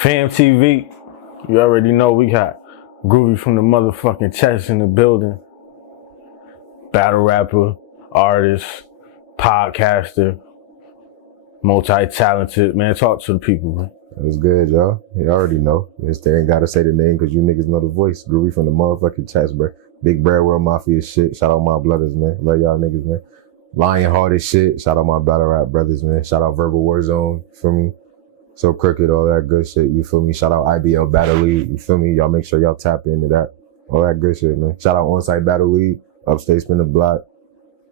FhamTV, you already know we got Groovy from the motherfucking chest in the building. Battle rapper, artist, podcaster, multi-talented. Man, talk to the people, man. That's good, y'all. You already know. Mister ain't gotta say the name because you niggas know the voice. Groovy from the motherfucking chest, bro. Big Brad World Mafia shit. Shout out my brothers, man. Love y'all niggas, man. Lion Hearted shit. Shout out my battle rap brothers, man. Shout out Verbal Warzone. You feel me? So Crooked, all that good shit. You feel me? Shout out IBL Battle League. You feel me? Y'all make sure y'all tap into that. All that good shit, man. Shout out Onsite Battle League. Upstate Spin the Block.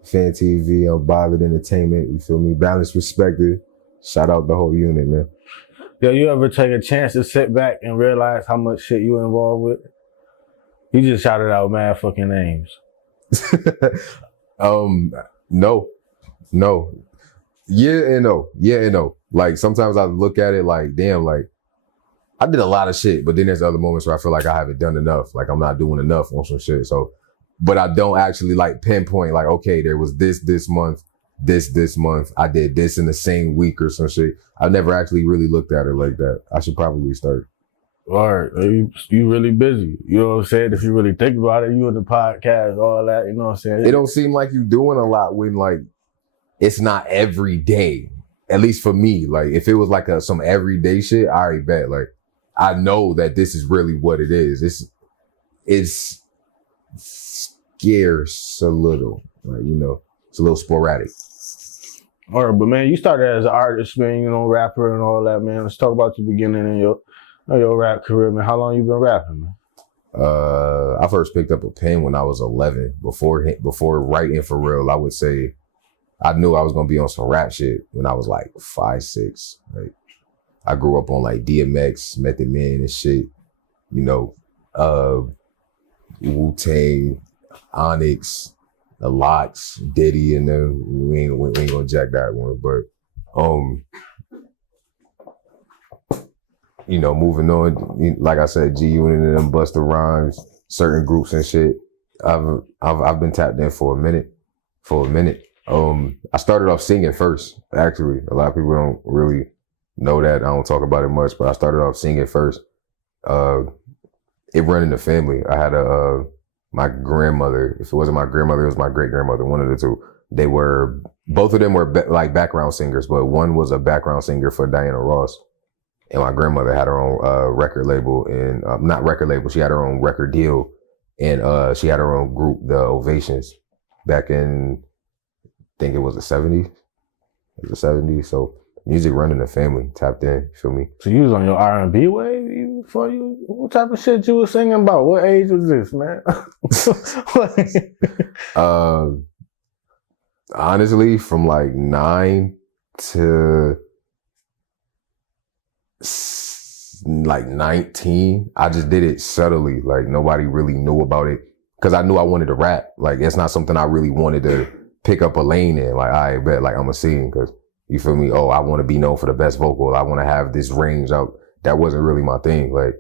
FhamTV, Unbothered Entertainment. You feel me? Balanced Respected. Shout out the whole unit, man. Yo, you ever take a chance to sit back and realize how much shit you involved with? You just shouted out mad fucking names. No. Yeah and no. Like, sometimes I look at it like, damn, like, I did a lot of shit, but then there's other moments where I feel like I haven't done enough. Like, I'm not doing enough on some shit. So, but I don't actually like pinpoint, like, okay, there was this month, this month. I did this in the same week or some shit. I never actually really looked at it like that. I should probably start. All right, you really busy. You know what I'm saying? If you really think about it, you in the podcast, all that, you know what I'm saying? It don't seem like you doing a lot when, like, it's not every day. At least for me, like, if it was like some everyday shit, I already bet. Like, I know that this is really what it is. It's scarce a little, like, you know, it's a little sporadic. All right, but man, you started as an artist, man, you know, rapper and all that, man. Let's talk about the beginning of your rap career, man. How long you been rapping, man? I first picked up a pen when I was 11. Before writing for real, I would say I knew I was gonna be on some rap shit when I was like 5, 6. Like, I grew up on like DMX, Method Man and shit. You know, Wu-Tang, Onyx, The Lots, Diddy, and then we ain't gonna jack that one. But you know, moving on, like I said, G Unit and them Busta Rhymes, certain groups and shit. I've been tapped in for a minute. I started off singing first, actually. A lot of people don't really know that. I don't talk about it much, but I started off singing first. It run in the family. I had my grandmother. If it wasn't my grandmother, it was my great grandmother, one of the two. Both of them were like background singers, but one was a background singer for Diana Ross. And my grandmother had her own record label, and not record label, she had her own record deal, and she had her own group, the Ovations, back in, I think it was the 70s. It was the 70s, so music running the family, tapped in, feel me? So you was on your R&B wave before you? What type of shit you was singing about? What age was this, man? Honestly, from like 9 to like 19, I just did it subtly. Like, nobody really knew about it because I knew I wanted to rap. Like, it's not something I really wanted to pick up a lane in. Like, I bet, like, I'm gonna sing because, you feel me? Oh, I want to be known for the best vocal. I want to have this range out. That wasn't really my thing. Like,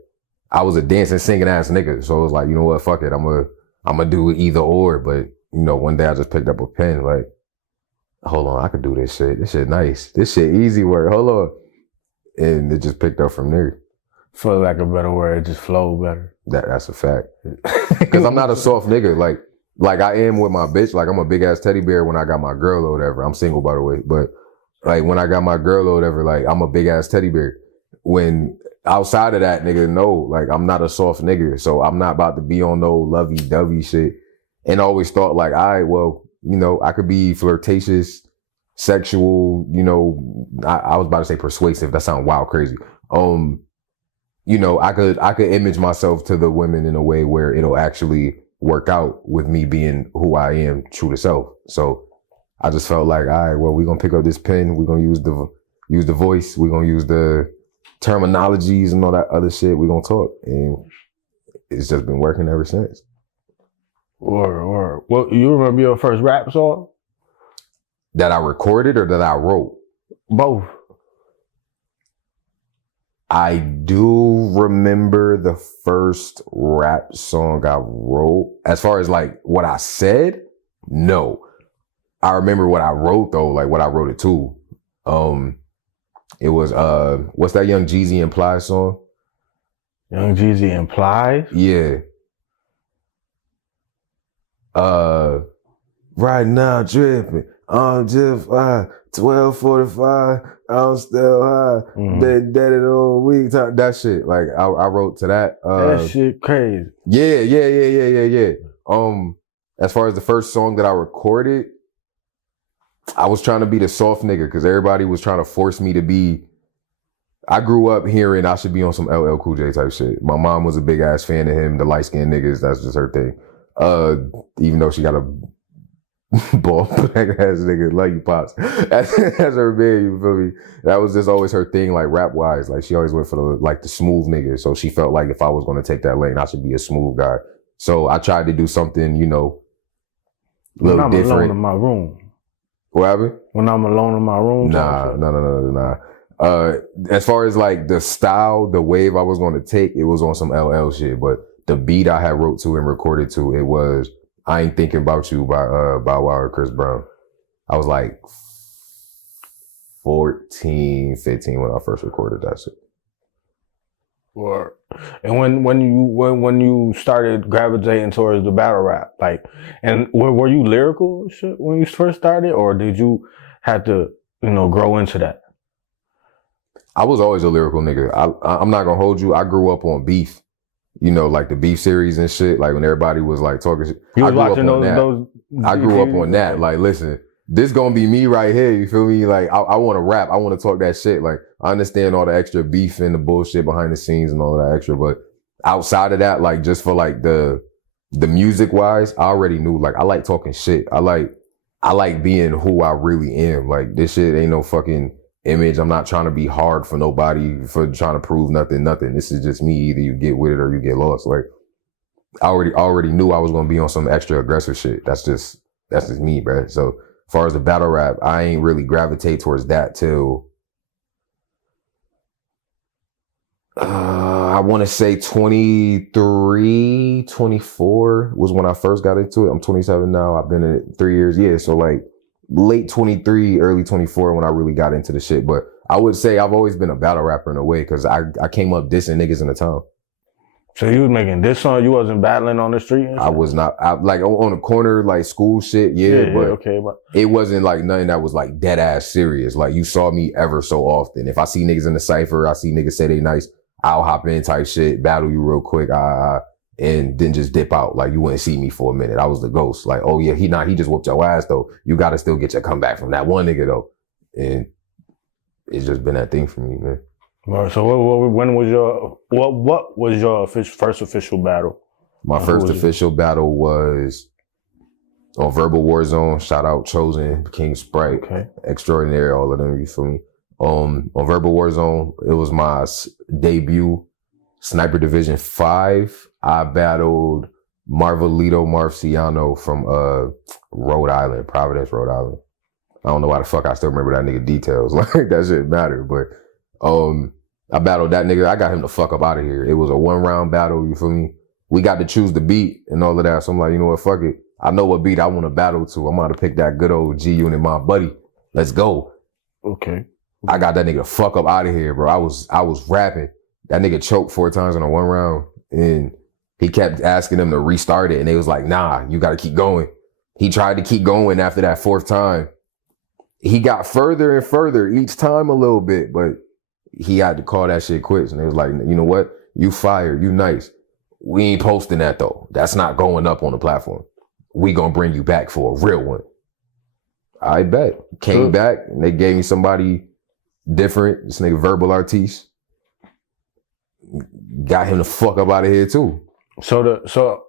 I was a dancing, singing ass nigga. So it was like, you know what? Fuck it. I'm gonna do either or. But, you know, one day I just picked up a pen. Like, hold on, I could do this shit. This shit nice. This shit easy work. Hold on. And it just picked up from there. For lack of a better word, it just flowed better. That's a fact. Because I'm not a soft nigga. Like I am with my bitch. Like, I'm a big ass teddy bear when I got my girl or whatever. I'm single, by the way. But like, when I got my girl or whatever, like, I'm a big ass teddy bear. When outside of that, nigga, no, like, I'm not a soft nigga. So I'm not about to be on no lovey-dovey shit. And I always thought like, all right, well, you know, I could be flirtatious, sexual, you know, I was about to say persuasive. That sounds wild crazy. You know, I could image myself to the women in a way where it'll actually work out with me being who I am, true to self. So I just felt like, all right, well, we're gonna pick up this pen, we're gonna use the voice, we're gonna use the terminologies and all that other shit, we're gonna talk. And it's just been working ever since. Or well, you remember your first rap song? That I recorded or that I wrote? Both. I do remember the first rap song I wrote. As far as like what I said, no. I remember what I wrote though, like what I wrote it to. It was what's that Young Jeezy and Ply song? Young Jeezy and Plies? Yeah. Right now dripping. I'm just 12:45. I'm still high. Been dead it all week. That shit. Like I wrote to that. That shit crazy. Yeah. As far as the first song that I recorded, I was trying to be the soft nigga because everybody was trying to force me to be. I grew up hearing I should be on some LL Cool J type shit. My mom was a big ass fan of him. The light skinned niggas, that's just her thing. Even though she got a ball black ass nigga, love you pops. That's her man, you feel me? That was just always her thing, like rap wise. Like she always went for the smooth nigga. So she felt like if I was gonna take that lane, I should be a smooth guy. So I tried to do something, a little when I'm different. alone in my room. What happened? When I'm alone in my room? Nah. As far as like the style, the wave I was going to take, it was on some LL shit. But the beat I had wrote to and recorded to, it was I Ain't Thinking About You by Bow Wow and Chris Brown. I was like 14, 15 when I first recorded that shit. Or and when you started gravitating towards the battle rap, like, and were you lyrical shit when you first started, or did you have to grow into that? I was always a lyrical nigga. I'm not gonna hold you. I grew up on Beef, like the Beef series and shit. Like when everybody was like talking shit. You was watching those. I grew up on that. Like, listen, this gonna be me right here. You feel me? Like I want to rap. I want to talk that shit. Like I understand all the extra beef and the bullshit behind the scenes and all that extra, but outside of that, like just for like the music wise, I already knew. Like I like talking shit. I like being who I really am. Like this shit ain't no fucking image. I'm not trying to be hard for nobody for trying to prove nothing. This is just me. Either you get with it or you get lost. Like I already knew I was gonna be on some extra aggressive shit. That's just me, bro. So as far as the battle rap, I ain't really gravitate towards that till I want to say 23, 24 was when I first got into it. I'm 27 now. I've been in it 3 years. Yeah, so like late 23, early 24 when I really got into the shit. But I would say I've always been a battle rapper in a way because I came up dissing niggas in the town. So you was making diss song? You wasn't battling on the street? I was not. Like on the corner, like school shit, but it wasn't like nothing that was like dead ass serious. Like you saw me ever so often. If I see niggas in the cypher, I see niggas say they nice, I'll hop in type shit, battle you real quick, and then just dip out. Like you wouldn't see me for a minute. I was the ghost. Like, oh yeah, he just whooped your ass though. You gotta still get your comeback from that one nigga though. And it's just been that thing for me, man. So when was what was your first official battle? My first official battle was on Verbal Warzone. Shout out Chosen, King Sprite, Extraordinary, all of them. You feel me? On Verbal Warzone, it was my debut Sniper Division 5. I battled Marvelito Marciano from Rhode Island, Providence, Rhode Island. I don't know why the fuck I still remember that nigga details. Like that shit mattered, but I battled that nigga. I got him the fuck up out of here. It was a 1-round battle, you feel me? We got to choose the beat and all of that. So I'm like, you know what, fuck it. I know what beat I want to battle to. I'm going to pick that good old G Unit, my buddy. Let's go. Okay. I got that nigga the fuck up out of here, bro. I was rapping. That nigga choked 4 times in a 1 round and he kept asking them to restart it and they was like, nah, you got to keep going. He tried to keep going after that 4th time. He got further and further each time a little bit, but he had to call that shit quits. And they was like, you know what? You fired. You nice. We ain't posting that though. That's not going up on the platform. We gonna bring you back for a real one. I bet. Came back and they gave me somebody different. This nigga Verbal Artiste. Got him the fuck up out of here too. So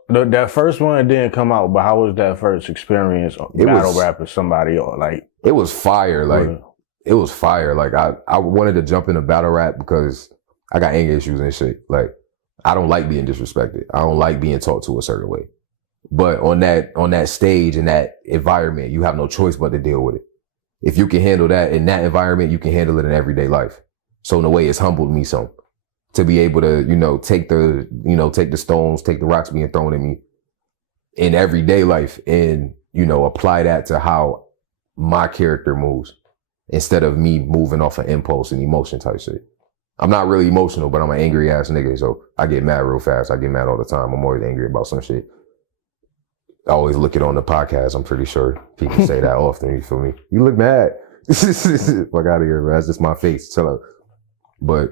that first one didn't come out, but how was that first experience battle rapping somebody or like? It was fire. Like it was fire. Like I wanted to jump into battle rap because I got anger issues and shit. Like I don't like being disrespected. I don't like being talked to a certain way. But on that stage in that environment, you have no choice but to deal with it. If you can handle that in that environment, you can handle it in everyday life. So in a way, it's humbled me some to be able to, take the stones, take the rocks being thrown at me in everyday life and, apply that to how my character moves. instead of me moving off an impulse and emotion type shit. I'm not really emotional, but I'm an angry ass nigga, so I get mad real fast. I get mad all the time. I'm always angry about some shit. I always look it on the podcast. I'm pretty sure people say that often. You feel me? You look mad. Fuck out of here, man. That's just my face. Chill out. But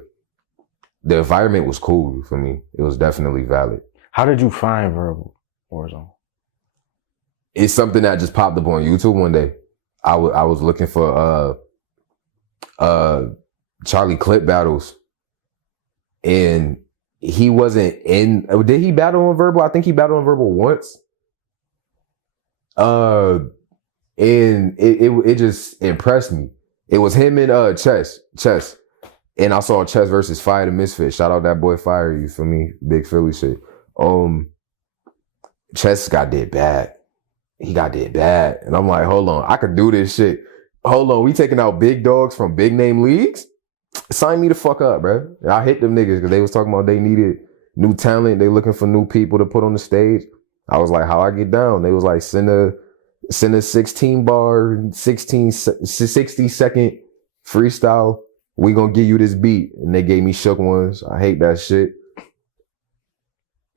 the environment was cool for me. It was definitely valid. How did you find Verbal Warzone? It's something that just popped up on YouTube one day. I was looking for Charlie Clip battles, and he wasn't in. Did he battle on Verbal? I think he battled on Verbal once. And it just impressed me. It was him and Chess, and I saw Chess versus Fire the Misfit. Shout out that boy Fire. You feel me? Big Philly shit. Chess got did bad. He got did bad, and I'm like, hold on, I could do this shit. Hold on, we taking out big dogs from big name leagues? Sign me the fuck up, bro. And I hit them niggas because they was talking about they needed new talent. They looking for new people to put on the stage. I was like, how I get down? They was like, send a 16 bar, 60 second freestyle. We gonna give you this beat. And they gave me shook ones. I hate that shit.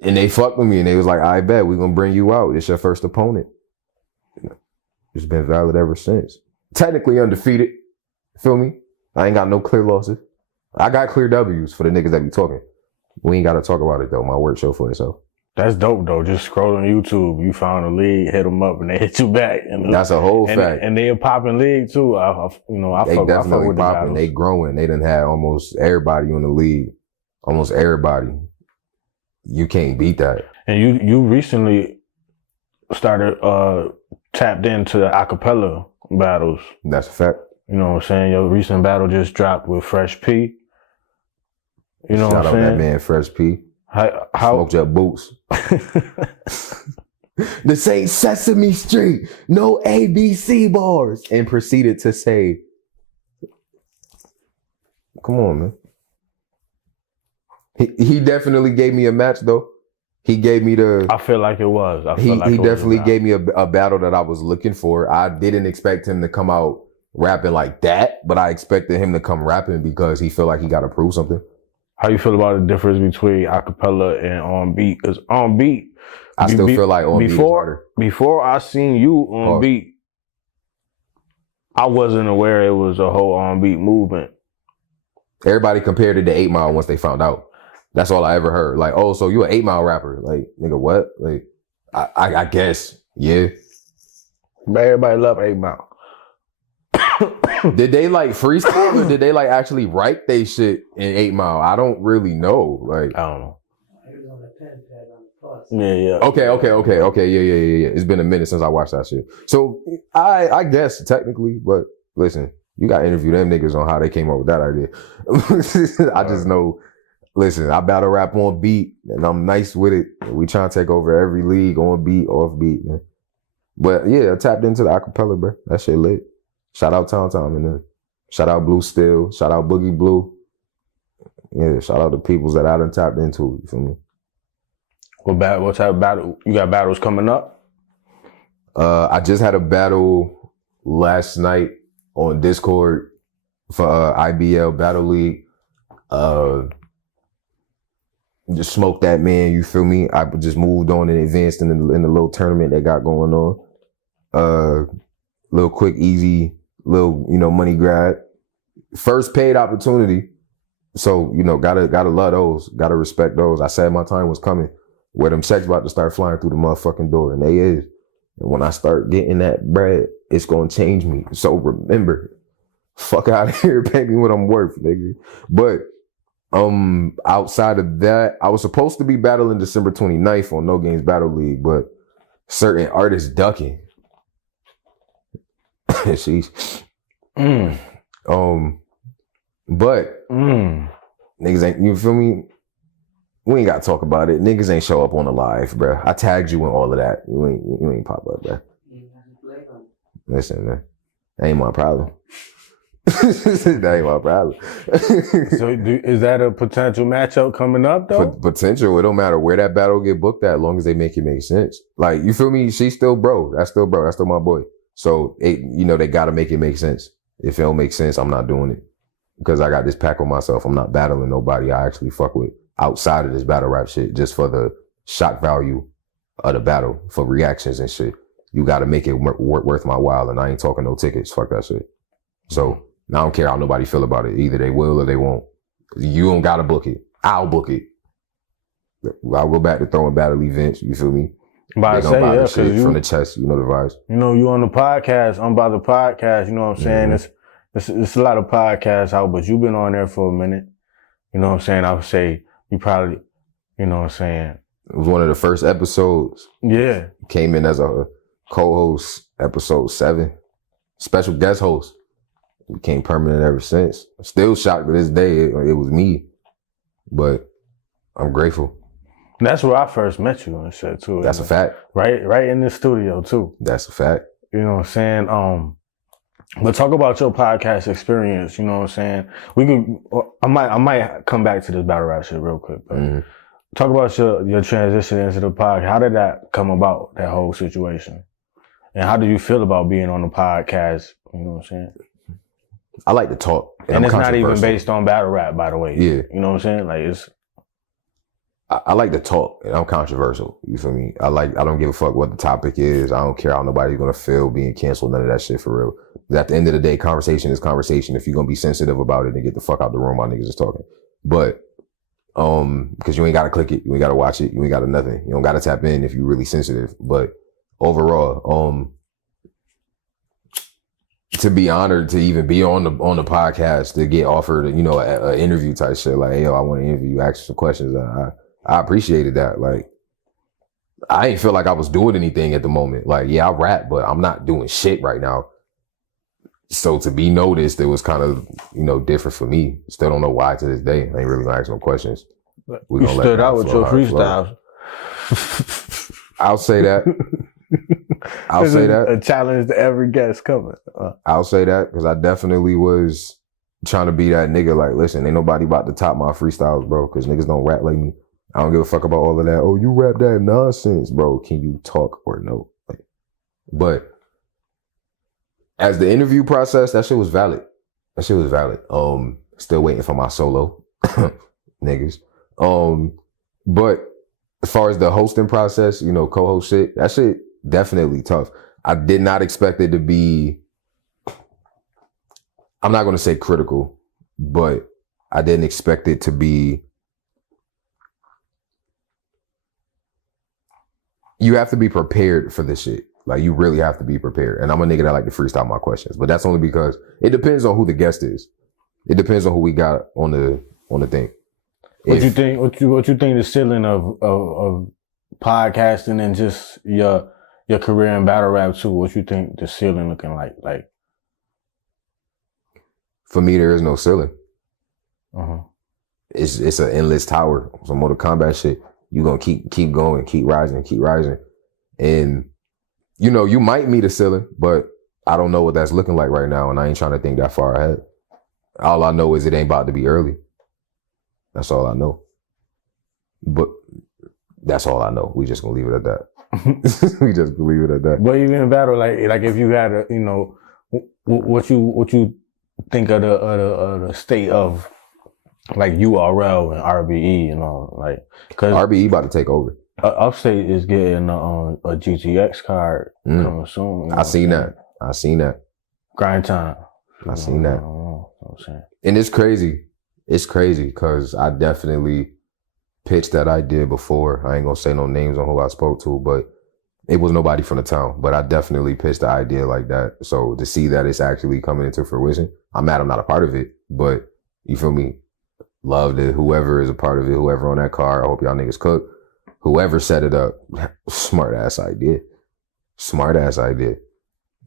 And they fucked with me and they was like, I bet we gonna bring you out. It's your first opponent. It's been valid ever since. Technically undefeated. Feel me? I ain't got no clear losses. I got clear W's for the niggas that be talking. We ain't got to talk about it though. My work show for itself. That's dope though. Just scroll on YouTube. You found a league, hit them up, and they hit you back. And that's a whole fact. And they a popping league too. They definitely popping. They growing. They done had almost everybody in the league. Almost everybody. You can't beat that. And you recently started tapped into the acapella battles. That's a fact. You know what I'm saying? Your recent battle just dropped with Fresh P. You know what I'm saying? Shout out that man, Fresh P. How smoked your boots. This ain't Sesame Street. No ABC bars. And proceeded to say, come on, man. He definitely gave me a match though. He gave me I feel like it was. He definitely gave me a battle that I was looking for. I didn't expect him to come out rapping like that, but I expected him to come rapping because he felt like he got to prove something. How you feel about the difference between acapella and on beat? Because on beat, I still feel like on beat is harder. Before I seen you on beat, I wasn't aware it was a whole on beat movement. Everybody compared it to 8 Mile once they found out. That's all I ever heard. Like, oh, so you an 8 Mile rapper? Like, nigga, what? Like, I guess, yeah. But everybody love 8 Mile. Did they like freestyle or did they like actually write they shit in 8 Mile? I don't really know. Like, I don't know. Yeah. Okay. Yeah. It's been a minute since I watched that shit. So I guess technically, but listen, you got to interview them niggas on how they came up with that idea. I just know. Listen, I battle rap on beat, and I'm nice with it. We trying to take over every league on beat, off beat, man. But yeah, I tapped into the acapella, bro. That shit lit. Shout out Tom and then shout out Blue Steel. Shout out Boogie Blue. Yeah, shout out the peoples that I done tapped into. You feel me? What type of battle? You got battles coming up? I just had a battle last night on Discord for IBL Battle League. Just smoked that man, you feel me? I just moved on and advanced in the little tournament they got going on. Little quick, easy, little, money grab. First paid opportunity. So, gotta love those. Gotta respect those. I said my time was coming. Where them checks about to start flying through the motherfucking door. And they is. And when I start getting that bread, it's gonna change me. So remember, fuck out of here, pay me what I'm worth, nigga. But outside of that, I was supposed to be battling December 29th on No Games Battle League, but certain artists ducking. Sheesh. But niggas ain't, you feel me? We ain't gotta talk about it. Niggas ain't show up on the live, bro. I tagged you in all of that. You ain't pop up, bro. Listen, man, that ain't my problem. That ain't my problem. So is that a potential matchup coming up though? Potential. It don't matter where that battle get booked at, as long as they make it make sense. Like, you feel me? She's still bro. That's still my boy. So they gotta make it make sense. If it don't make sense, I'm not doing it. Because I got this pack on myself. I'm not battling nobody I actually fuck with outside of this battle rap shit, just for the shock value of the battle, for reactions and shit. You got to make it worth my while, and I ain't talking no tickets. Fuck that shit. So I don't care how nobody feel about it. Either they will or they won't. You don't got to book it. I'll book it. I'll go back to throwing battle events. You feel me? But I say, yeah, shit from the chest. You know the vibes. You know, you on the podcast. I'm about the podcast. You know what I'm saying? It's a lot of podcasts out, but you've been on there for a minute. You know what I'm saying? I would say you probably, you know what I'm saying? It was one of the first episodes. Yeah. Came in as a co-host, episode 7. Special guest host. Became permanent ever since. I'm still shocked to this day it was me. But I'm grateful. That's where I first met you and shit too. That's a fact. Right in the studio too. That's a fact. You know what I'm saying? But talk about your podcast experience, you know what I'm saying? I might come back to this battle rap shit real quick, but talk about your transition into the podcast. How did that come about, that whole situation? And how do you feel about being on the podcast? You know what I'm saying? I like to talk. And it's not even based on battle rap, by the way. Yeah. You know what I'm saying? Like I like to talk, and I'm controversial. You feel me? I don't give a fuck what the topic is. I don't care how nobody's gonna feel being canceled, none of that shit for real. At the end of the day, conversation is conversation. If you're gonna be sensitive about it, then get the fuck out the room while niggas is talking. But because you ain't gotta click it, you ain't gotta watch it, you ain't gotta nothing. You don't gotta tap in if you're really sensitive. But overall, to be honored to even be on the podcast, to get offered, you know, an interview type shit, like, hey, yo, I want to interview you, ask you some questions. I appreciated that. Like, I ain't feel like I was doing anything at the moment. Like, yeah, I rap, but I'm not doing shit right now. So to be noticed, it was kind of, you know, different for me. Still don't know why to this day. I ain't really gonna ask no questions. You stood out with your freestyles. I'll say that. I'll say that. A challenge to every guest coming. I'll say that because I definitely was trying to be that nigga. Like, listen, ain't nobody about to top my freestyles, bro, because niggas don't rap like me. I don't give a fuck about all of that. Oh, you rap that nonsense, bro. Can you talk or no? Like, but as the interview process, that shit was valid. Still waiting for my solo, niggas. But as far as the hosting process, you know, co-host shit, that shit definitely tough. I did not expect it to be, I'm not going to say critical, but I didn't expect it to be, you have to be prepared for this shit. Like, you really have to be prepared. And I'm a nigga that like to freestyle my questions, but that's only because it depends on who the guest is. It depends on who we got on the thing. What you think the ceiling of podcasting and just your career in battle rap too? What you think the ceiling looking like? Like, for me, there is no ceiling. It's an endless tower. Some Mortal Kombat shit. You gonna keep going, keep rising. And you know, you might meet a ceiling, but I don't know what that's looking like right now, and I ain't trying to think that far ahead. All I know is it ain't about to be early. That's all I know. But that's all I know. We just gonna leave it at that. We just gonna leave it at that. But even in battle, like if you had a, you know, what you think of the state of like URL and RBE, you know, like, cause RBE about to take over. Upstate is getting a GTX card coming soon. You know I seen that. Grind time. I seen that. Know what I'm saying. And it's crazy. It's crazy because I definitely pitched that idea before. I ain't gonna say no names on who I spoke to, but it was nobody from the town. But I definitely pitched the idea like that. So to see that it's actually coming into fruition, I'm mad I'm not a part of it. But you feel me? Love to whoever is a part of it, whoever on that car. I hope y'all niggas cook. Whoever set it up, smart ass idea.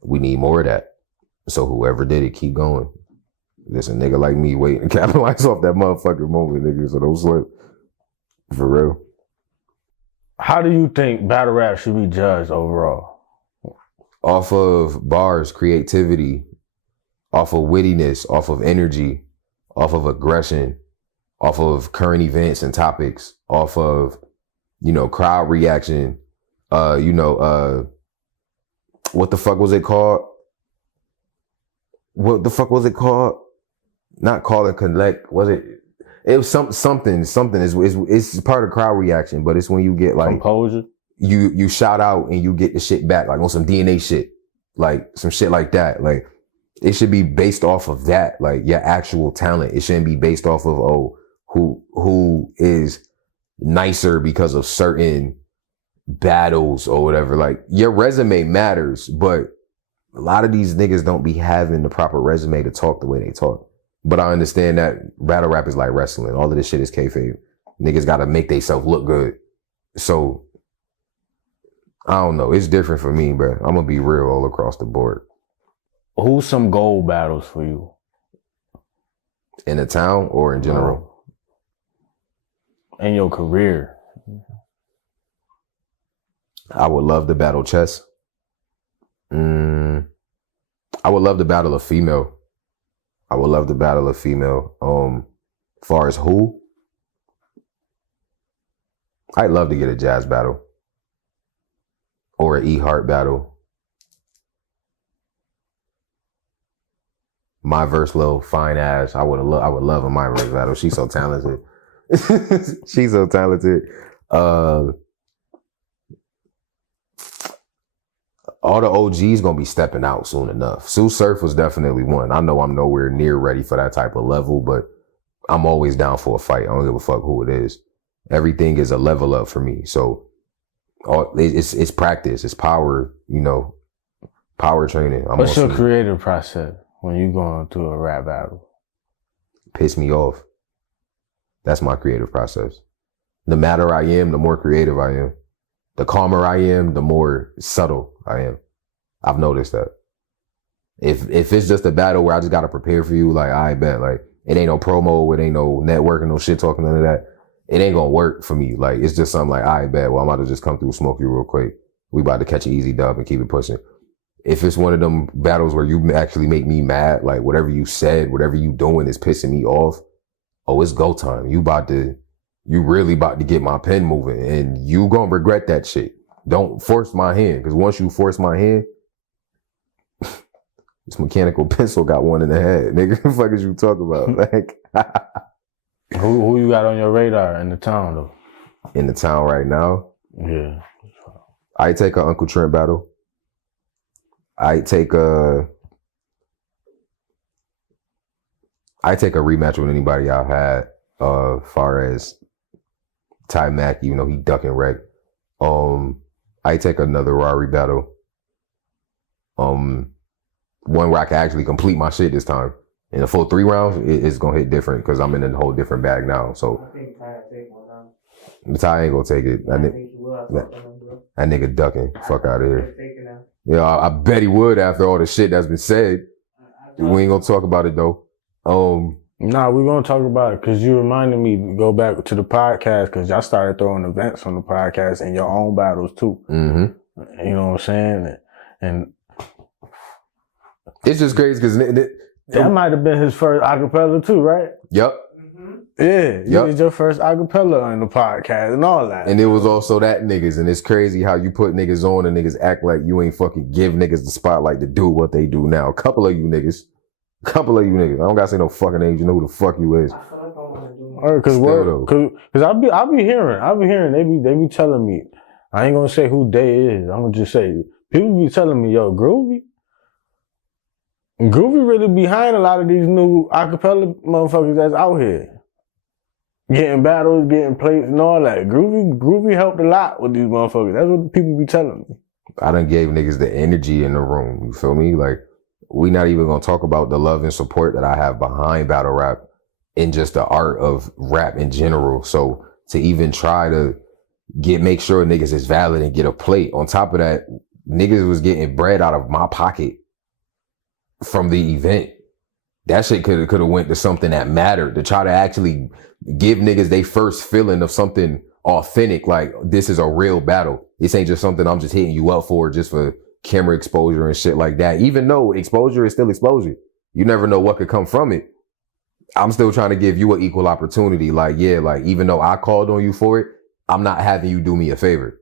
We need more of that. So whoever did it, keep going. There's a nigga like me waiting to capitalize off that motherfucking moment, nigga, so don't slip. For real. How do you think battle rap should be judged overall? Off of bars, creativity, off of wittiness, off of energy, off of aggression, off of current events and topics, off of, you know, crowd reaction, what the fuck was it called? what the fuck was it called? Not call and collect. Was it? It was something. It's part of crowd reaction, but it's when you get like composure. You shout out and you get the shit back, like on some DNA shit, like some shit like that. Like it should be based off of that, like your actual talent. It shouldn't be based off of who is nicer because of certain battles or whatever. Like your resume matters, but a lot of these niggas don't be having the proper resume to talk the way they talk. But I understand that battle rap is like wrestling. All of this shit is kayfabe. Niggas gotta make themselves look good. So I don't know. It's different for me, bro. I'm gonna be real all across the board. Who's some gold battles for you? In the town or in general? In your career. I would love to battle chess. I would love to battle a female. Far as who? I'd love to get a jazz battle. Or an E-Heart battle. My verse little fine ass. I would love a my verse battle. She's so talented. She's so talented. All the OGs gonna be stepping out soon enough. Sue Surf was definitely one. I know I'm nowhere near ready for that type of level, but I'm always down for a fight. I don't give a fuck who it is. Everything is a level up for me. So it's practice. It's power, power training. What's your creative process when you going through a rap battle? Piss me off. That's my creative process. The madder I am, the more creative I am. The calmer I am, the more subtle I am. I've noticed that. If it's just a battle where I just gotta prepare for you, like I bet, like it ain't no promo, it ain't no networking, no shit talking, none of that. It ain't gonna work for me. Like it's just something like I bet. Well, I'm about to just come through, smoke you real quick. We about to catch an easy dub and keep it pushing. If it's one of them battles where you actually make me mad, like whatever you said, whatever you doing is pissing me off. Oh, it's go time. You really about to get my pen moving and you gonna regret that shit. Don't force my hand, because once you force my hand, this mechanical pencil got one in the head. Nigga, what the fuck is you talking about? Like, who you got on your radar in the town though? In the town right now? Yeah. I take a Uncle Trent battle. I take a rematch with anybody I've had, far as Ty Mack, he ducking wreck. I take another Rari battle. One where I can actually complete my shit this time. In the full 3 rounds, it's gonna hit different because I'm in a whole different bag now. So I think Ty will take one now. Ty ain't gonna take it. I think he will. That nigga ducking. Fuck out of here. Now. Yeah, I bet he would after all the shit that's been said. We ain't gonna talk about it though. Nah, we're gonna talk about it because you reminded me to go back to the podcast because y'all started throwing events on the podcast and your own battles too. Mm-hmm. You know what I'm saying? And it's just crazy because that might have been his first acapella too, right? Yep. Mm-hmm. Yeah, you did your first acapella on the podcast and all that. And it was also that niggas, and it's crazy how you put niggas on and niggas act like you ain't fucking give niggas the spotlight to do what they do now. A couple of you niggas. I don't gotta say no fucking names. You know who the fuck you is. I feel like I want to do it. All right, cause I be hearing they be telling me. I ain't gonna say who they is. I'm gonna just say people be telling me, yo, Groovy really behind a lot of these new acapella motherfuckers that's out here. Getting battles, getting plates and all that. Groovy helped a lot with these motherfuckers. That's what people be telling me. I done gave niggas the energy in the room. You feel me? Like, we not even gonna talk about the love and support that I have behind battle rap and just the art of rap in general. So to even try to make sure niggas is valid and get a plate. On top of that, niggas was getting bread out of my pocket from the event. That shit could have went to something that mattered, to try to actually give niggas they first feeling of something authentic. Like, this is a real battle. This ain't just something I'm just hitting you up for just for camera exposure and shit like that. Even though exposure is still exposure. You never know what could come from it. I'm still trying to give you an equal opportunity. Like, yeah, like even though I called on you for it, I'm not having you do me a favor.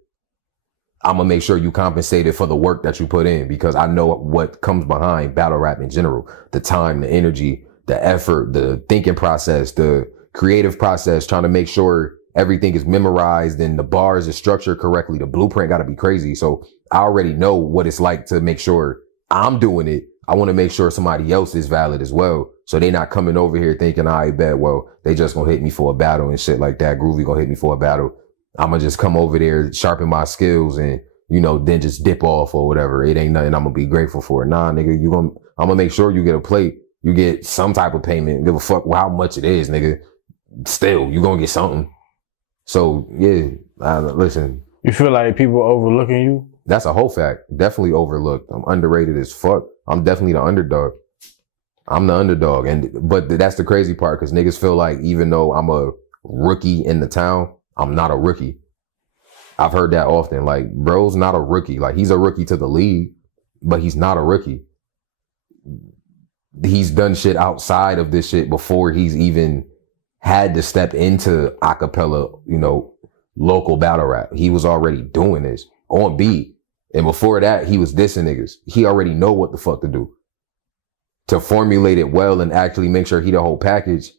I'm gonna make sure you compensated for the work that you put in, because I know what comes behind battle rap in general. The time, the energy, the effort, the thinking process, the creative process, trying to make sure everything is memorized and the bars is structured correctly. The blueprint gotta be crazy. So I already know what it's like to make sure I'm doing it. I want to make sure somebody else is valid as well. So they not coming over here thinking, I bet, well, they just gonna hit me for a battle and shit like that. Groovy gonna hit me for a battle. I'm gonna just come over there, sharpen my skills, and, you know, then just dip off or whatever. It ain't nothing I'm gonna be grateful for. Nah, nigga, I'm gonna make sure you get a plate. You get some type of payment. Give a fuck how much it is, nigga. Still, you gonna get something. So yeah, listen. You feel like people overlooking you? That's a whole fact. Definitely overlooked. I'm underrated as fuck. I'm definitely the underdog. I'm the underdog. But that's the crazy part, because niggas feel like even though I'm a rookie in the town, I'm not a rookie. I've heard that often. Like, bro's not a rookie. Like, he's a rookie to the league, but he's not a rookie. He's done shit outside of this shit before he's even had to step into acapella, you know, local battle rap. He was already doing this on beat. And before that, he was dissing niggas. He already know what the fuck to do. To formulate it well and actually make sure he the whole package,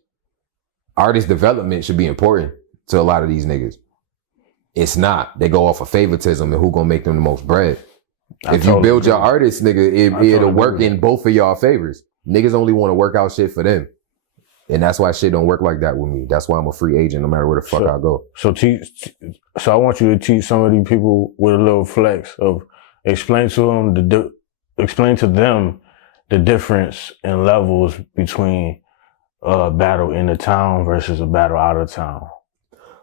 artist development should be important to a lot of these niggas. It's not. They go off of favoritism and who gonna make them the most bread. If you build your artists, nigga, it'll work in both of y'all favors. Niggas only want to work out shit for them. And that's why shit don't work like that with me. That's why I'm a free agent no matter where the fuck I go. So I want you to teach some of these people with a little flex of explain to them the difference in levels between a battle in the town versus a battle out of town.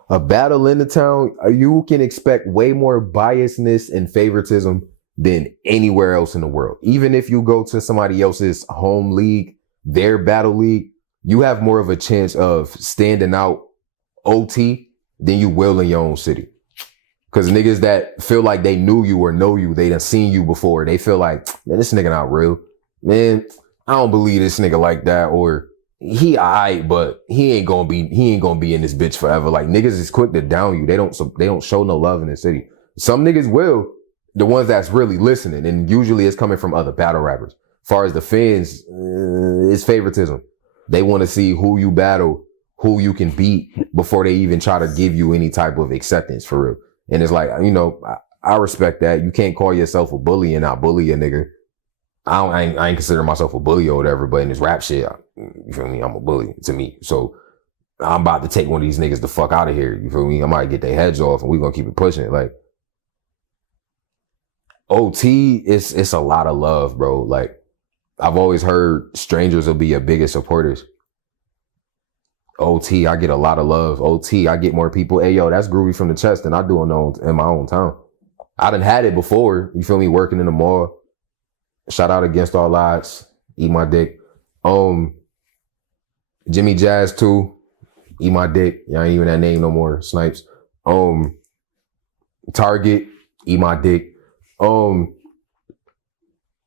A battle in the town, you can expect way more biasness and favoritism than anywhere else in the world. Even if you go to somebody else's home league, their battle league, you have more of a chance of standing out OT than you will in your own city. Because niggas that feel like they knew you or know you, they done seen you before, they feel like, man, this nigga not real. Man, I don't believe this nigga like that. Or he alright, but he ain't gonna be in this bitch forever. Like, niggas is quick to down you. They don't show no love in the city. Some niggas will, the ones that's really listening, and usually it's coming from other battle rappers. As far as the fans, it's favoritism. They want to see who you battle, who you can beat before they even try to give you any type of acceptance for real. And it's like, you know, I respect that. You can't call yourself a bully and not bully a nigga. I ain't consider myself a bully or whatever, but in this rap shit, you feel me? I'm a bully to me. So I'm about to take one of these niggas the fuck out of here. You feel me? I might get their heads off and we gonna keep it pushing. Like, OT, it's a lot of love, bro. Like, I've always heard strangers will be your biggest supporters. OT, I get a lot of love. OT, I get more people. Hey, yo, that's Groovy from the chest than I do in my own town. I done had it before. You feel me? Working in the mall. Shout out Against All Odds. Eat my dick. Jimmy Jazz too. Eat my dick. Y'all ain't even that name no more. Snipes. Target. Eat my dick.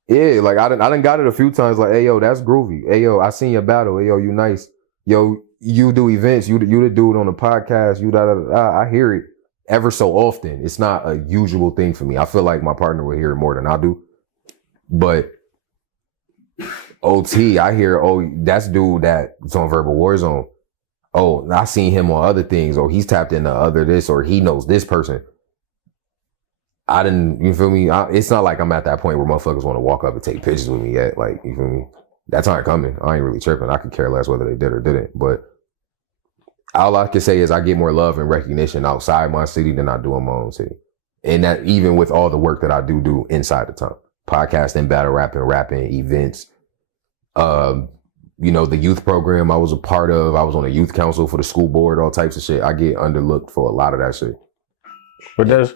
Yeah, like I done got it a few times. Like, hey, yo, that's Groovy. Hey, yo, I seen your battle. Hey, yo, you nice. Yo, you do events. You the dude on the podcast. You I hear it ever so often. It's not a usual thing for me. I feel like my partner will hear it more than I do. But OT, I hear, oh, that's dude that's on Verbal Warzone. Oh, I seen him on other things. Or he's tapped into other this, or he knows this person. I didn't, you feel me? It's not like I'm at that point where motherfuckers want to walk up and take pictures with me yet. Like, you feel me? That time coming. I ain't really tripping. I could care less whether they did or didn't. But all I can say is I get more love and recognition outside my city than I do in my own city. And that even with all the work that I do inside the town. Podcasting, battle rapping, events. You know, the youth program I was a part of. I was on a youth council for the school board, all types of shit. I get underlooked for a lot of that shit. But that's,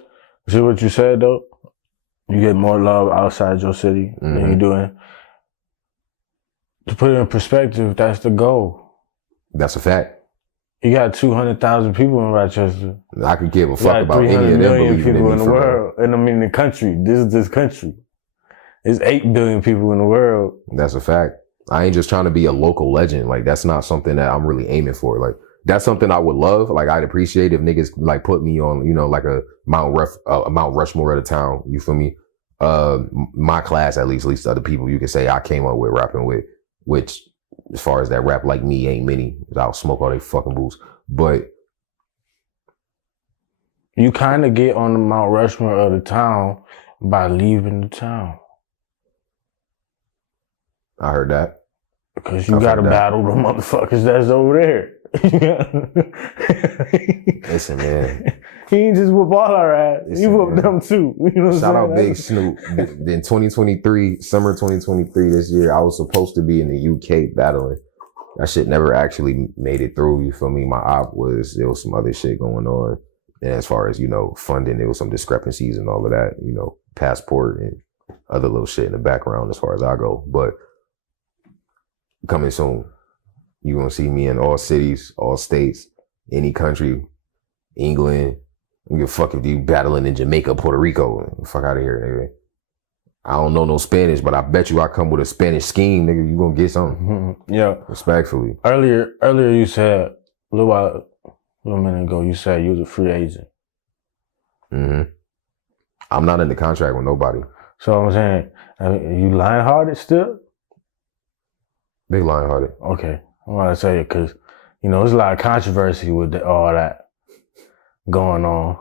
see what you said though? You get more love outside your city than you do in. To put it in perspective, that's the goal. That's a fact. You got 200,000 people in Rochester. I could give a fuck about any of them believing people in the world. And I mean the country. This country. There's 8 billion people in the world. That's a fact. I ain't just trying to be a local legend. Like, that's not something that I'm really aiming for. Like, that's something I would love. Like I'd appreciate if niggas like put me on, you know, like a Mount Rushmore of the town. You feel me? My class, at least other people you can say I came up with rapping with, which as far as that rap like me ain't many. I'll smoke all they fucking booze. But you kind of get on the Mount Rushmore of the town by leaving the town. I heard that. Because you got to battle the motherfuckers that's over there. Listen, man. He ain't just whoop all our ass. He whooped them too. You know what Shout I'm out saying? Big Snoop. Then 2023, summer 2023 this year, I was supposed to be in the UK battling. That shit never actually made it through. You feel me? My op there was some other shit going on. And as far as, you know, funding, there was some discrepancies and all of that, you know, passport and other little shit in the background as far as I go. But coming soon. You're going to see me in all cities, all states, any country, England. I don't give a fuck if you battling in Jamaica, Puerto Rico. Fuck out of here, nigga. I don't know no Spanish, but I bet you I come with a Spanish scheme, nigga. You going to get something. Mm-hmm. Yeah. Respectfully. Earlier you said, a little minute ago, you said you was a free agent. Mm-hmm. I'm not in the contract with nobody. So I'm saying, you lion-hearted still? Big lion-hearted. Okay. I want to say it because, you know, there's a lot of controversy with all that going on.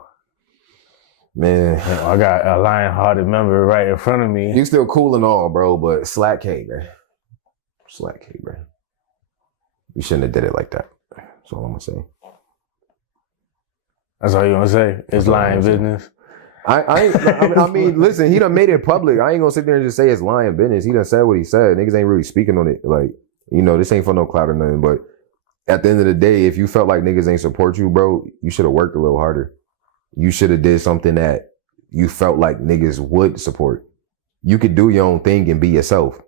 Man. I got a lion-hearted member right in front of me. You still cool and all, bro, but slack K, man. Slack K, bro. You shouldn't have did it like that. That's all I'm going to say. That's all you going to say? It's lion business? I mean, listen, he done made it public. I ain't gonna sit there and just say it's lying business. He done said what he said. Niggas ain't really speaking on it. Like, you know, this ain't for no clout or nothing. But at the end of the day, if you felt like niggas ain't support you, bro, you should have worked a little harder. You should have did something that you felt like niggas would support. You could do your own thing and be yourself.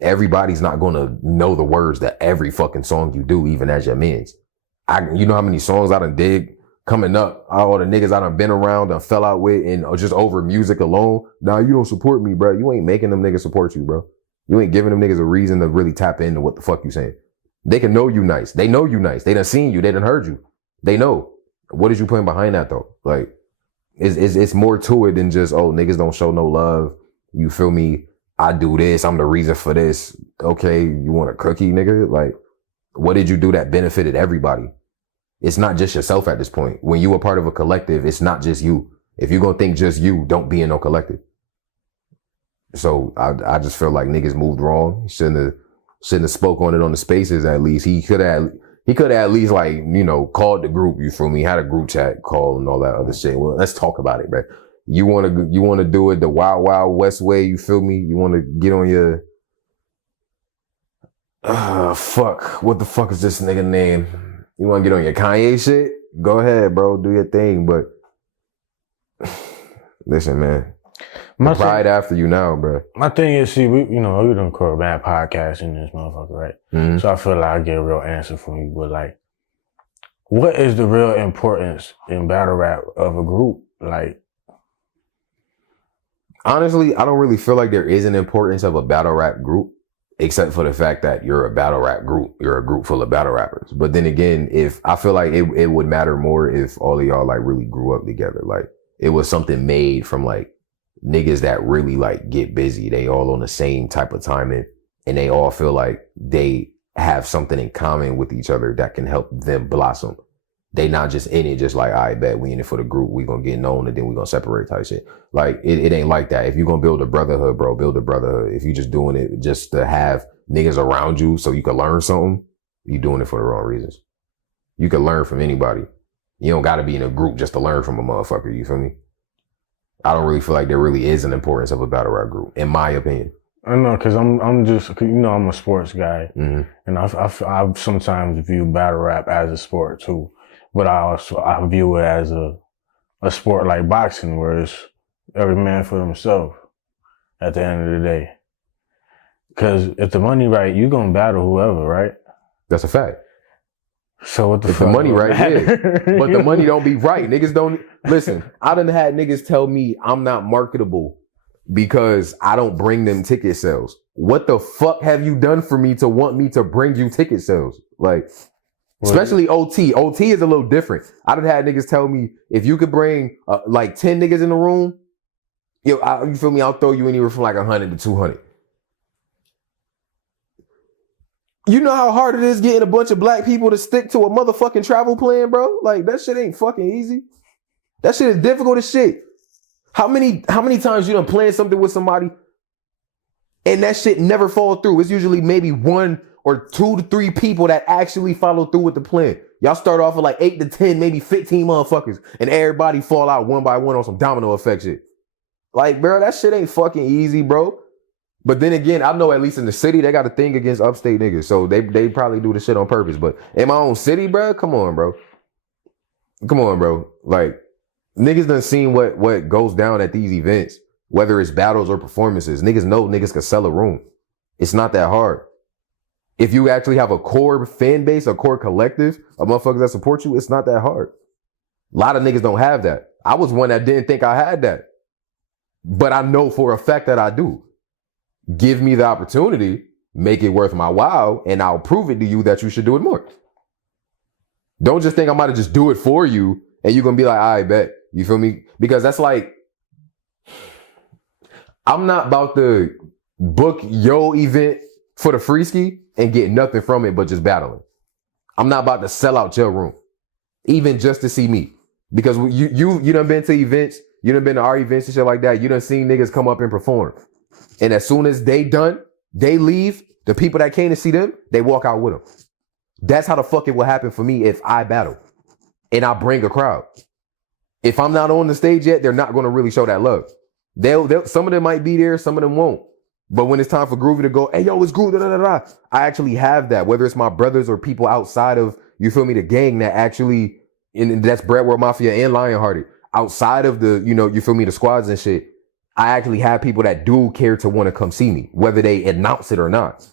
Everybody's not gonna know the words to every fucking song you do, even as your mans. You know how many songs I done dig coming up, all the niggas I done been around and fell out with and just over music alone. Nah, you don't support me, bro. You ain't making them niggas support you, bro. You ain't giving them niggas a reason to really tap into what the fuck you saying. They can know you nice. They know you nice. They done seen you. They done heard you. They know. What is you putting behind that though? Like, it's more to it than just, oh, niggas don't show no love. You feel me? I do this. I'm the reason for this. Okay, you want a cookie, nigga? Like, what did you do that benefited everybody? It's not just yourself at this point. When you are part of a collective, it's not just you. If you're gonna think just you, don't be in no collective. So I just feel like niggas moved wrong. Shouldn't have spoke on it on the spaces at least. He could have at least, like, you know, called the group, you feel me? Had a group chat call and all that other shit. Well, let's talk about it, bro. You wanna do it the Wild Wild West way, you feel me? You wanna get on your fuck. What the fuck is this nigga name? You want to get on your Kanye shit? Go ahead, bro. Do your thing. But listen, man. The pride after you now, bro. My thing is, see, we done record a bad podcast in this motherfucker, right? Mm-hmm. So I feel like I get a real answer from you. But like, what is the real importance in battle rap of a group? Like, honestly, I don't really feel like there is an importance of a battle rap group. Except for the fact that you're a battle rap group. You're a group full of battle rappers. But then again, I feel like it would matter more if all of y'all like really grew up together. Like it was something made from like niggas that really like get busy. They all on the same type of timing and they all feel like they have something in common with each other that can help them blossom. They not just in it, just like, I bet we in it for the group. We gonna get known and then we gonna separate type shit. Like, it ain't like that. If you gonna build a brotherhood, bro, build a brotherhood. If you just doing it just to have niggas around you so you can learn something, you doing it for the wrong reasons. You can learn from anybody. You don't gotta be in a group just to learn from a motherfucker, you feel me? I don't really feel like there really is an importance of a battle rap group, in my opinion. I know, cause I'm just, I'm a sports guy. Mm-hmm. And I sometimes view battle rap as a sport too. But I view it as a sport like boxing, where it's every man for himself at the end of the day. Because if the money right, you gonna battle whoever, right? That's a fact. So what the fuck? If the money right, yeah. But the money don't be right. Niggas don't listen. I done had niggas tell me I'm not marketable because I don't bring them ticket sales. What the fuck have you done for me to want me to bring you ticket sales? Like, Especially OT. OT is a little different. I done had niggas tell me, if you could bring like 10 niggas in the room, you feel me? I'll throw you anywhere from like 100 to 200. You know how hard it is getting a bunch of black people to stick to a motherfucking travel plan, bro? Like, that shit ain't fucking easy. That shit is difficult as shit. How many times you done planned something with somebody and that shit never fall through? It's usually maybe 1 or 2 to 3 people that actually follow through with the plan. Y'all start off with like 8 to 10, maybe 15 motherfuckers, and everybody fall out one by one on some domino effect shit. Like, bro, that shit ain't fucking easy, bro. But then again, I know at least in the city, they got a thing against upstate niggas. So they probably do the shit on purpose. But in my own city, bro, come on, bro. Come on, bro. Like, niggas done seen what goes down at these events, whether it's battles or performances. Niggas know niggas can sell a room. It's not that hard. If you actually have a core fan base, a core collective of motherfuckers that support you, it's not that hard. A lot of niggas don't have that. I was one that didn't think I had that. But I know for a fact that I do. Give me the opportunity, make it worth my while, and I'll prove it to you that you should do it more. Don't just think I'm about to just do it for you and you're going to be like, I bet. You feel me? Because that's like, I'm not about to book your event for the free ski and get nothing from it but just battling. I'm not about to sell out your room, even just to see me. Because you done been to events, you done been to our events and shit like that. You done seen niggas come up and perform. And as soon as they done, they leave. The people that came to see them, they walk out with them. That's how the fuck it will happen for me if I battle and I bring a crowd. If I'm not on the stage yet, they're not going to really show that love. They'll some of them might be there, some of them won't. But when it's time for Groovy to go, hey, yo, it's Groovy, da, da, da, da, I actually have that, whether it's my brothers or people outside of, you feel me, the gang that actually, and that's Breadworld Mafia and Lionhearted, outside of the, you feel me, the squads and shit. I actually have people that do care to want to come see me, whether they announce it or not.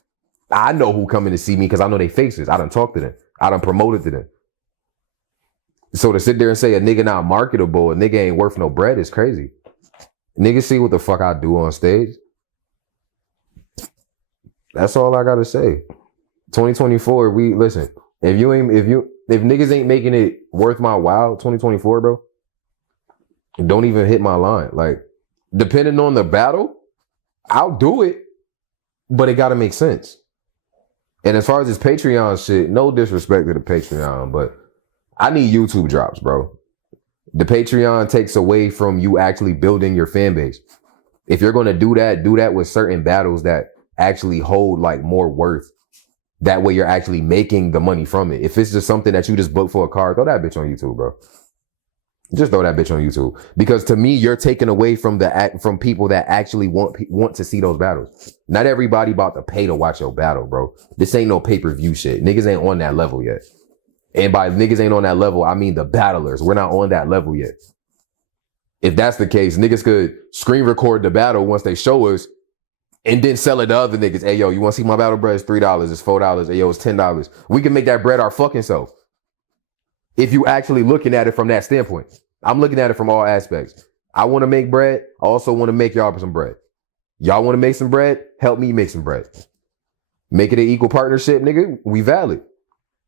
I know who coming to see me because I know their faces. I done talked to them. I done promoted to them. So to sit there and say a nigga not marketable, a nigga ain't worth no bread is crazy. Niggas see what the fuck I do on stage. That's all I gotta say. 2024, listen. If niggas ain't making it worth my while, 2024, bro, don't even hit my line. Like, depending on the battle, I'll do it, but it gotta make sense. And as far as this Patreon shit, no disrespect to the Patreon, but I need YouTube drops, bro. The Patreon takes away from you actually building your fan base. If you're gonna do that with certain battles that actually hold like more worth. That way you're actually making the money from it. If it's just something that you just book for a car, throw that bitch on YouTube, bro. Just throw that bitch on YouTube. Because to me, you're taking away from from people that actually want to see those battles. Not everybody about to pay to watch your battle, bro. This ain't no pay-per-view shit. Niggas ain't on that level yet. And by niggas ain't on that level, I mean the battlers. We're not on that level yet. If that's the case, niggas could screen record the battle once they show us and then sell it to other niggas. Hey, yo, you want to see my battle, bro? It's $3. It's $4. Hey, yo, it's $10. We can make that bread our fucking self. If you actually looking at it from that standpoint. I'm looking at it from all aspects. I want to make bread. I also want to make y'all some bread. Y'all want to make some bread? Help me make some bread. Make it an equal partnership, nigga. We valid.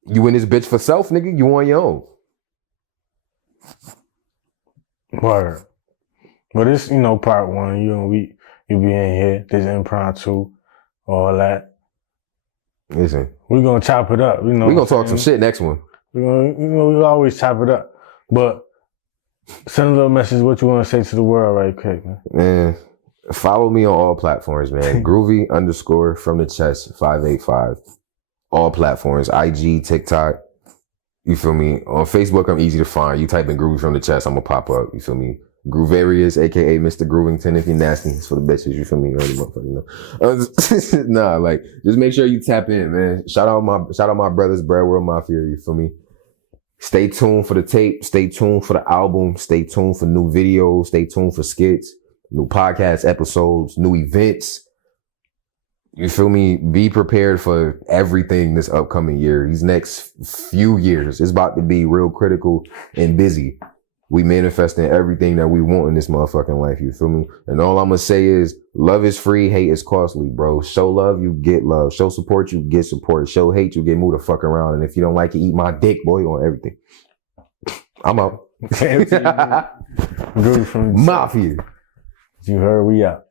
You in this bitch for self, nigga. You on your own. Word. But it's, part one. You be in here. This impromptu, all that. Listen. We're going to chop it up. We're going to talk some shit next one. We're gonna, we always chop it up. But send a little message what you want to say to the world right quick, man. Man, follow me on all platforms, man. Groovy_from the chest 585. All platforms. IG, TikTok. You feel me? On Facebook, I'm easy to find. You type in Groovy from the chest, I'm gonna pop up. You feel me? Groovarius, aka Mr. Groovington, if you're nasty. It's for the bitches, you feel me? Nah, like, just make sure you tap in, man. Shout out my brothers, Breadworld Mafia, you feel me? Stay tuned for the tape. Stay tuned for the album. Stay tuned for new videos. Stay tuned for skits, new podcast episodes, new events. You feel me? Be prepared for everything this upcoming year. These next few years, it's about to be real critical and busy. we manifesting everything that we want in this motherfucking life. You feel me? And all I'm gonna say is, love is free, hate is costly, bro. Show love, you get love. Show support, you get support. Show hate, you get moved the fuck around. And if you don't like it, eat my dick, boy, on everything. I'm out. Groovy from Mafia. You heard we out.